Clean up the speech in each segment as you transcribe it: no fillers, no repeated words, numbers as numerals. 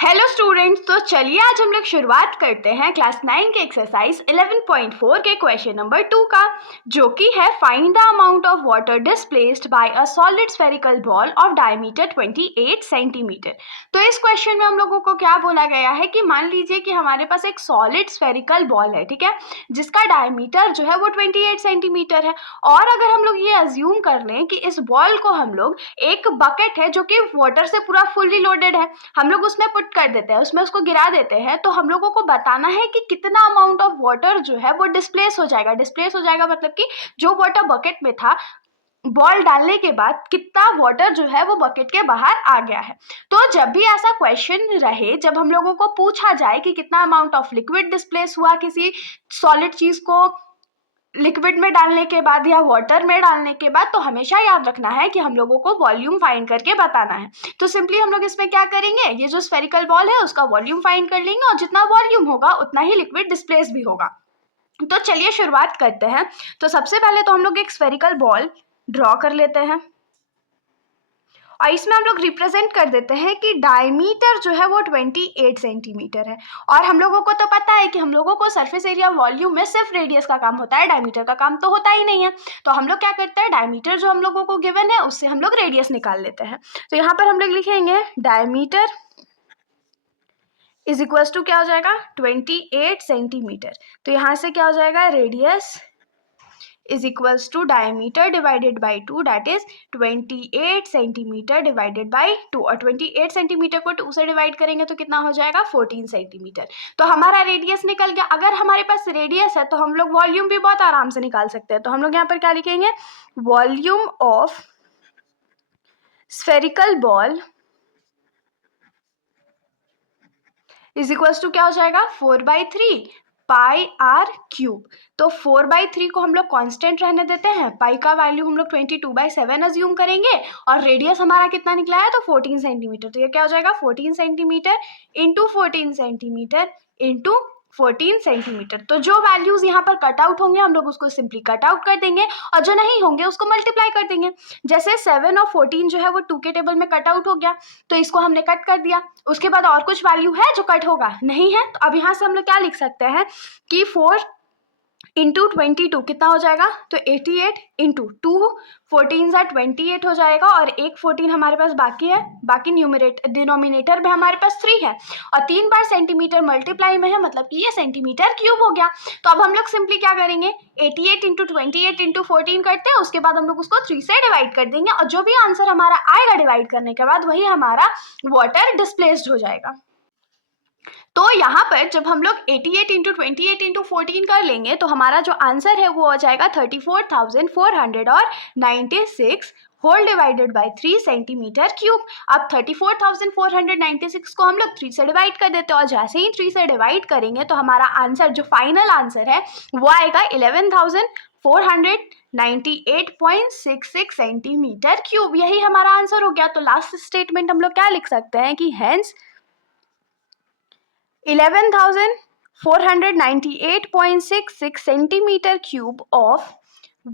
Hello students, तो चलिए आज हम लोग शुरुआत करते हैं क्लास 9 के एक्सरसाइज 11.4 के क्वेश्चन नंबर 2 का, जो कि है find the amount of water displaced by a solid spherical ball of diameter 28 centimetre. तो इस क्वेश्चन में हम लोगों को क्या बोला गया है कि मान लीजिए कि हमारे पास एक सॉलिड स्फेरिकल बॉल है, ठीक है, जिसका डायमीटर जो है वो 28 सेंटीमीटर है। और अगर हम लोग ये अज्यूम कर लें कि इस बॉल को हम लोग एक बकेट है जो कि वाटर से पूरा फुल्ली लोडेड है, हम लोग उसमें पुट कर देते हैं, उसमें उसको गिरा देते हैं, तो हम लोगों को बताना है कि कितना अमाउंट ऑफ वाटर जो है वो डिस्प्लेस हो जाएगा। डिस्प्लेस हो जाएगा मतलब कि जो वाटर बकेट में था बॉल डालने के बाद कितना वाटर जो है वो बकेट के बाहर आ गया है। तो जब भी ऐसा क्वेश्चन रहे, जब हम लोगों को पूछा जाए कि कितना अमाउंट ऑफ लिक्विड डिस्प्लेस हुआ किसी सॉलिड चीज को लिक्विड में डालने के बाद या वाटर में डालने के बाद, तो हमेशा याद रखना है कि हम लोगों को वॉल्यूम फाइंड करके बताना है। तो सिंपली हम लोग इसमें क्या करेंगे, ये जो स्फेरिकल बॉल है उसका वॉल्यूम फाइंड कर लेंगे और जितना वॉल्यूम होगा उतना ही लिक्विड डिस्प्लेस भी होगा। तो चलिए शुरुआत करते हैं। तो सबसे पहले तो हम लोग एक स्फेरिकल बॉल ड्रॉ कर लेते हैं और इसमें हम लोग रिप्रेजेंट कर देते हैं कि डायमीटर जो है वो 28 सेंटीमीटर है। और हम लोगों को तो पता है कि हम लोगों को सरफेस एरिया वॉल्यूम में सिर्फ रेडियस का काम होता है, डायमीटर का काम तो होता ही नहीं है। तो हम लोग क्या करते हैं, डायमीटर जो हम लोगों को गिवन है उससे हम लोग रेडियस निकाल लेते हैं। तो यहाँ पर हम लोग लिखेंगे डायमीटर इज इक्वल्स टू क्या हो जाएगा 28 सेंटीमीटर। तो यहाँ से क्या हो जाएगा, radius is equals to diameter divided by 2, that is 28 centimetre divided by 2। और 28 सेंटीमीटर को 2 से डिवाइड करेंगे तो कितना हो जाएगा 14 सेंटीमीटर। तो हमारा रेडियस निकल गया। अगर हमारे पास रेडियस है तो हम लोग वॉल्यूम भी बहुत आराम से निकाल सकते हैं। तो हम लोग यहाँ पर क्या लिखेंगे, volume of spherical ball is equals to क्या हो जाएगा 4/3 पाई आर क्यूब। तो 4/3 को हम लोग कांस्टेंट रहने देते हैं, पाई का वैल्यू हम लोग 22/7 अज्यूम करेंगे और रेडियस हमारा कितना निकला है तो 14 सेंटीमीटर। तो ये क्या हो जाएगा 14 centimetre into 14 centimetre into 14 centimetre. तो जो वैल्यूज यहाँ पर कट आउट होंगे हम लोग उसको सिंपली कट आउट कर देंगे और जो नहीं होंगे उसको मल्टीप्लाई कर देंगे। जैसे 7 और 14 जो है वो 2 के टेबल में कट आउट हो गया, तो इसको हमने कट कर दिया। उसके बाद और कुछ वैल्यू है जो कट होगा, नहीं है। तो अब यहाँ से हम लोग क्या लिख सकते हैं कि 4 इंटू 22 कितना हो जाएगा तो 88 इंटू 2 14 सा 28 हो जाएगा और एक 14 हमारे पास बाकी है, बाकी डिनोमिनेटर में हमारे पास 3 है और 3 बार सेंटीमीटर मल्टीप्लाई में है, मतलब कि ये सेंटीमीटर क्यूब हो गया। तो अब हम लोग सिंपली क्या करेंगे, 88 इंटू 28 इंटू 14 करते हैं, उसके बाद हम लोग उसको 3 से डिवाइड कर देंगे और जो भी आंसर हमारा आएगा डिवाइड करने के बाद वही हमारा वाटर डिस्प्लेस्ड हो जाएगा। तो यहाँ पर जब हम लोग 88 इंटू 28 इंटू 14 कर लेंगे तो हमारा जो आंसर है वो हो जाएगा 34,496 whole divided by 3 centimetre cube. अब 34,496 को हम लोग 3 से डिवाइड कर देते हैं और जैसे ही 3 से डिवाइड करेंगे तो हमारा आंसर जो फाइनल आंसर है वो आएगा 11,498.66 सेंटीमीटर क्यूब। यही हमारा आंसर हो गया। तो लास्ट स्टेटमेंट हम लोग क्या लिख सकते हैं कि hence 11,498.66 centimetre cube of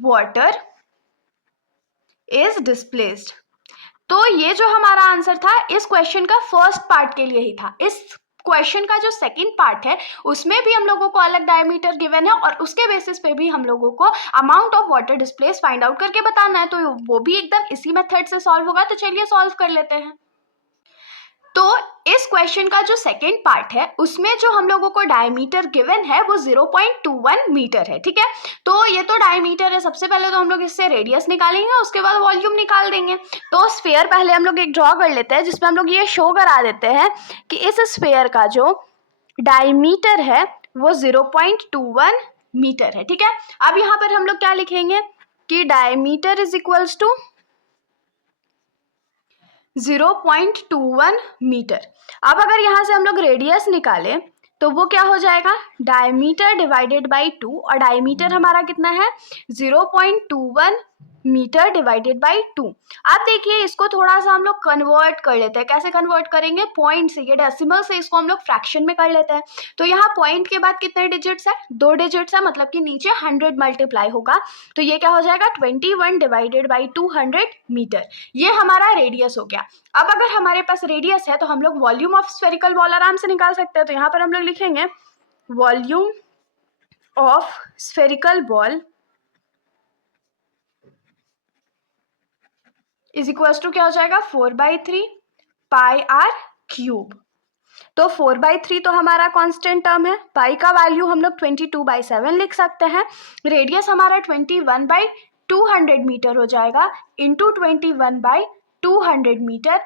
water is displaced. तो ये जो हमारा आंसर था इस क्वेश्चन का फर्स्ट पार्ट के लिए ही था। इस क्वेश्चन का जो सेकंड पार्ट है उसमें भी हम लोगों को अलग डायमीटर गिवन है और उसके बेसिस पे भी हम लोगों को amount of water displace find out करके बताना है। तो वो भी एकदम इसी मेथड से सॉल्व होगा। तो चलिए सॉल्व कर लेते हैं। तो इस क्वेश्चन का जो सेकंड पार्ट है उसमें जो हम लोगों को डायमीटर गिवन है वो 0.21 मीटर है, ठीक है। तो ये तो डायमीटर है। सबसे पहले तो हम लोग इससे रेडियस निकालेंगे, उसके बाद वॉल्यूम निकाल देंगे। तो स्फीयर पहले हम लोग एक ड्रॉ कर लेते हैं जिसमें हम लोग ये शो करा देते हैं कि इस स्फीयर का जो डायमीटर है वो 0.21 मीटर है, ठीक है। अब यहाँ पर हम लोग क्या लिखेंगे कि diameter is equals to 0.21 metre. अब अगर यहाँ से हम लोग रेडियस निकालें तो वो क्या हो जाएगा, डायमीटर डिवाइडेड बाई 2 और डायमीटर हमारा कितना है 0.21 मीटर डिवाइडेड बाई 2। अब देखिए इसको थोड़ा सा हम लोग कन्वर्ट कर लेते हैं। कैसे कन्वर्ट करेंगे? पॉइंट से, ये डेसिमल से इसको हम लोग फ्रैक्शन में कर लेते हैं। तो यहाँ पॉइंट के बाद कितने डिजिट्स है? 2 डिजिट्स है, मतलब कि नीचे 100 मल्टीप्लाई होगा। तो ये क्या हो जाएगा? 21 डिवाइडेड बाई 200 मीटर। ये हमारा रेडियस हो गया। अब अगर हमारे पास रेडियस है तो हम लोग वॉल्यूम ऑफ स्फेरिकल बॉल आराम से निकाल सकते हैं। तो यहाँ पर हम लोग लिखेंगे volume of spherical ball is equal to क्या हो जाएगा? 4/3 पाई आर क्यूब। तो 4/3 तो हमारा कांस्टेंट टर्म है। पाई का वैल्यू हम लोग 22/7 लिख सकते हैं। रेडियस हमारा 21/200 मीटर हो जाएगा, इंटू 21/200 मीटर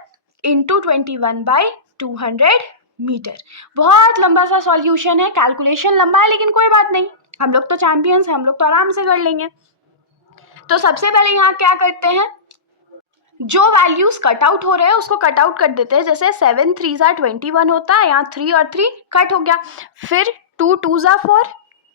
इंटू 21/200 मीटर। बहुत लंबा सा सॉल्यूशन है, कैलकुलेशन लंबा है, लेकिन कोई बात नहीं, हम लोग तो चैंपियंस हैं, हम लोग तो आराम से कर लेंगे। तो सबसे पहले यहाँ क्या करते हैं, जो वैल्यूज कट आउट हो रहे हैं उसको कट आउट कर देते हैं। जैसे 7 3 21 होता है, यहाँ 3 और 3 कट हो गया। फिर 2 2 4,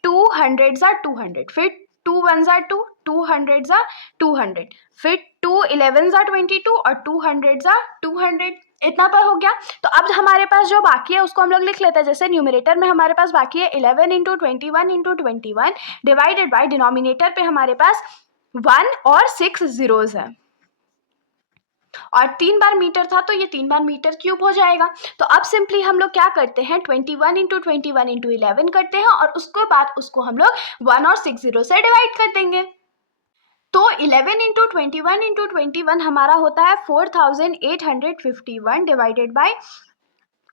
2 100 200, फिर 2 1 2, 2 100 200, फिर 2 11 22 और 2 100 200। इतना पर हो गया। तो अब हमारे पास जो बाकी है उसको हम लोग लिख लेते हैं। जैसे न्यूमरेटर में हमारे पास बाकी है 11 इंटू 21 डिवाइडेड बाई डिनोमिनेटर पे हमारे पास 1 और 6 जीरोज है, और 3 बार मीटर था तो ये 3 बार मीटर क्यूब हो जाएगा। तो अब सिंपली हम लोग क्या करते हैं, 21 इंटू 21 इंटू 11 करते हैं, और उसके बाद उसको हम लोग 1 और 6 जीरो से डिवाइड कर देंगे। तो 11 इंटू 21 हमारा होता है 4851 डिवाइडेड बाई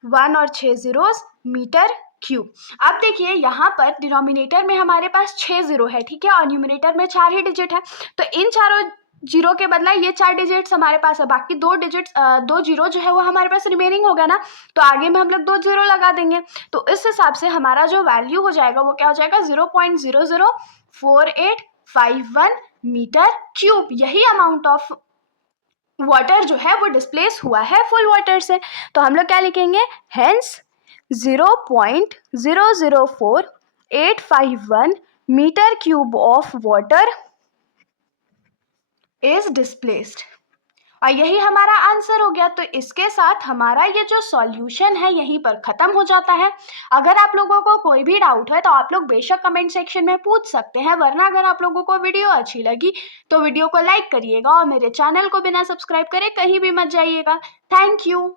1 और 6 जीरोस मीटर क्यूब। अब देखिए यहाँ पर डिनोमिनेटर में हमारे पास 6 जीरो है, ठीक है, और न्यूमरेटर में 4 ही डिजिट है। तो इन चारों जीरो के बदला ये 4 डिजिट्स हमारे पास है, बाकी 2 जीरो जो है वो हमारे पास रिमेनिंग होगा ना, तो आगे में हम लोग 2 जीरो लगा देंगे। तो इस हिसाब से हमारा जो वैल्यू हो जाएगा वो क्या हो जाएगा? 0.004851 मीटर क्यूब। यही अमाउंट ऑफ वाटर जो है वो डिस्प्लेस हुआ है फुल वाटर से। तो हम लोग क्या लिखेंगे? Hence 0.004851 metre cube of water is displaced. और यही हमारा आंसर हो गया। तो इसके साथ हमारा ये जो सॉल्यूशन है यहीं पर ख़त्म हो जाता है। अगर आप लोगों को कोई भी डाउट है तो आप लोग बेशक कमेंट सेक्शन में पूछ सकते हैं, वरना अगर आप लोगों को वीडियो अच्छी लगी तो वीडियो को लाइक करिएगा और मेरे चैनल को बिना सब्सक्राइब करे कहीं भी मत जाइएगा। Thank you.